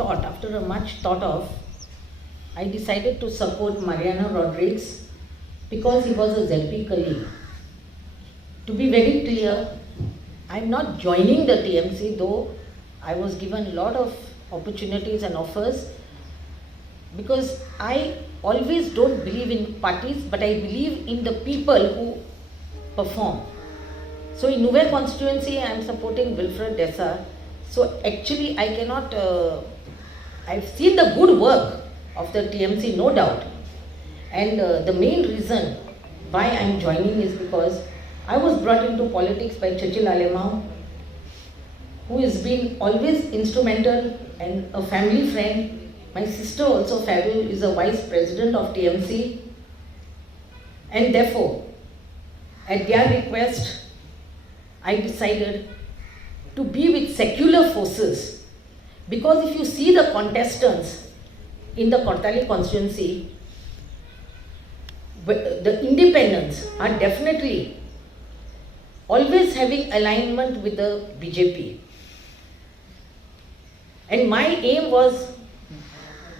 thought, after a much thought of, I decided to support Mariano Rodrigues because he was a ZP colleague. To be very clear, I'm not joining the TMC, though I was given a lot of opportunities and offers, because I always don't believe in parties, but I believe in the people who perform. So in Nouvelle Constituency, I am supporting Wilfred Dessa. So actually, I cannot, I've seen the good work of the TMC, no doubt. And the main reason why I'm joining is because I was brought into politics by Chachil Alemao, who has been always instrumental and a family friend. My sister also, Farrell, is a vice president of TMC. And therefore, at their request, I decided to be with secular forces, because if you see the contestants in the Cortalim constituency, the independents are definitely always having alignment with the BJP. And my aim was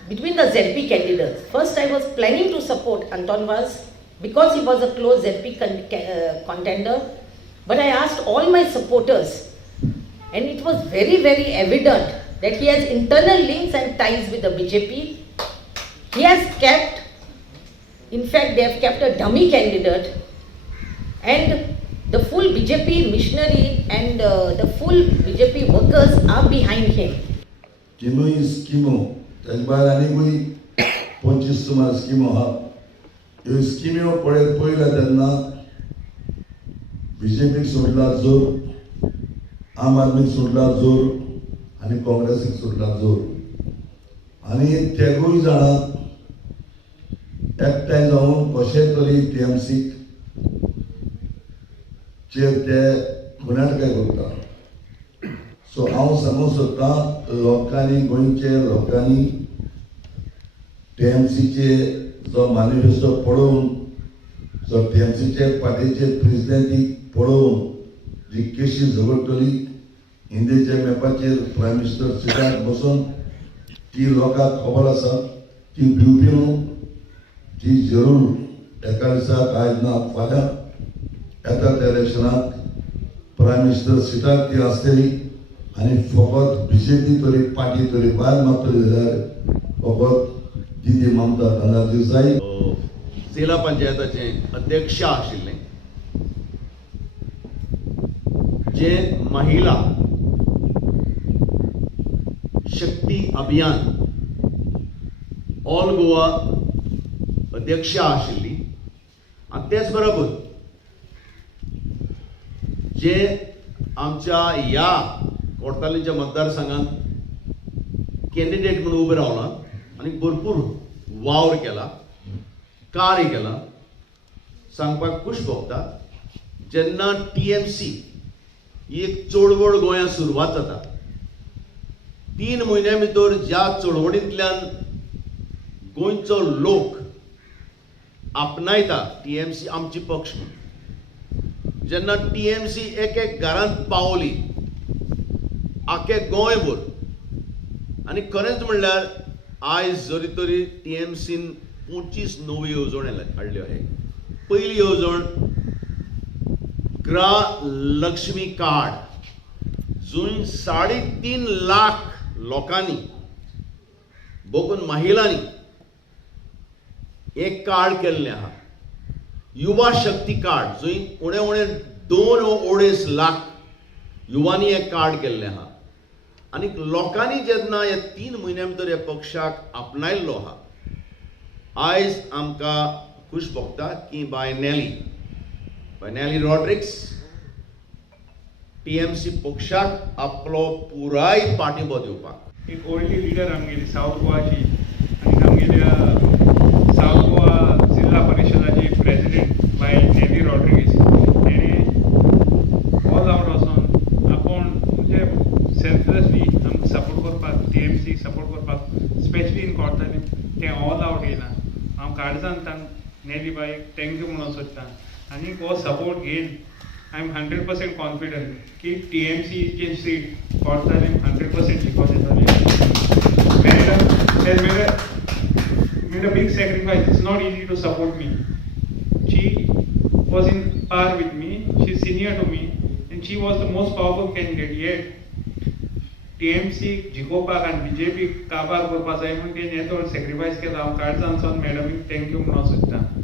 between the ZP candidates. First, I was planning to support Anton Vaz because he was a close ZP contender. But I asked all my supporters, and it was very, very evident that he has internal links and ties with the BJP. He has kept, in fact, they have kept a dummy candidate, and the full BJP missionary and the full BJP workers are behind him. Kimo is Kimo. Tajbalanigui, Ponchisuma Skimo. You skimio poila danna. BJP सोडला जोर, आम आदमी सोडला जोर, आणि काँग्रेसीक सोडला जोर, आणि तेगूय जाणा एकठांय जावन कशें तरी TMC चेर ते खुनाटकाय करता. सो हांव सांगूंक सोदतां, लोकांनी, गोंयचे लोकांनी TMCचे जो मॅनिफेस्टो पळोवन, जो TMCचे पार्टीचे प्रेसिडेंटीक पळोवन जी केशी झगडटली, हिंदीच्या मॅपाचेर प्रायम मिनिस्टर सिटाक बसून ती लोकांक खबर आसा, ती भिवपी न्हू, ती जरूर एका दिसाक आयज ना फाल्यां येता त्या इलेक्शनाक प्रायम मिनिस्टर सिटाक ती आसतली, आनी फकत BJP तरी पार्टी तरी भायर मारतली जाल्यार फकत दिदी ममता बॅनर्जी जाय. जिल्हा पंचायताचे अध्यक्ष आशिल्ले, जे महिला शक्ती अभियान ऑल गोवा अध्यक्ष आशिल्ली, आणि त्याच बरोबर जे आमच्या ह्या कोर्तालीच्या मतदारसंघात कॅन्डिडेट म्हणून उबे रावला आणि भरपूर वावर केला, कार्य केला. सांगपाक खुश भोगता, जेन्ना TMC ही एक चळवळ गोंयांत सुरवात जाता, 3 म्हयन्या भितर ज्या चळवळींतल्यान गोंयचो लोक आपणायता TMC आमची पक्ष म्हणून, जेन्ना TMC एक घरांत पावली आखे गोंयभर, आनी खरेंच म्हणल्यार आयज जरी तरी TMCन 25 नवी येवजण हाडल्यो आहे. पयली येवजण गृहलक्ष्मी कार्ड, जून 3.5 लाख लोकांनी बघून महिलांनी एक कार्ड केल्लें आहा. युवा शक्ती कार्ड, जून उणे उणे 2-2.5 लाख युवांनी एक कार्ड केल्लें आहा. आनी लोकांनी जेन्ना ह्या 3 म्हयन्या भितर ह्या पक्षाक आपणायल्लो आहा, आयज आमकां खुश भोगता की बाय नेली रॉड्रिग्स TMC पक्षाक आपलो पुराय पाठिंबो दिवपाक. एक व्हडली लिडर आमगेली साऊथ गोवाची, आनी आमगेल्या साऊथ गोवा जिल्हा परिशदाची प्रेसिडेंट बाय नेली रॉड्रिगीस. तेणे ऑल आउट वचून आपूण म्हणजे सेल्फलेसली आमकां सपोर्ट करपाक, TMC सपोर्ट करपाक, स्पेशली इन कोर्टालीम तें ऑल आउट येयला. हांव काळजान तांकां नेली बायक थँक्यू म्हणून सोदतां. आनी हो सपोर्ट घेवन आय एम 100% कॉन्फिडंट की TMCचे सीट कोर्टालीम 100% जिखून येतले. did a big sacrifice. It's not easy to support me. She was in par with me. She's senior to me, and she was the most powerful candidate yet. TMC जिकोपाक आणि BJP काबार करपा जाय म्हण तेणे तो sacrifice केला. हांव काळजानसून मॅडमीक thank you म्हणूंक सोदतां.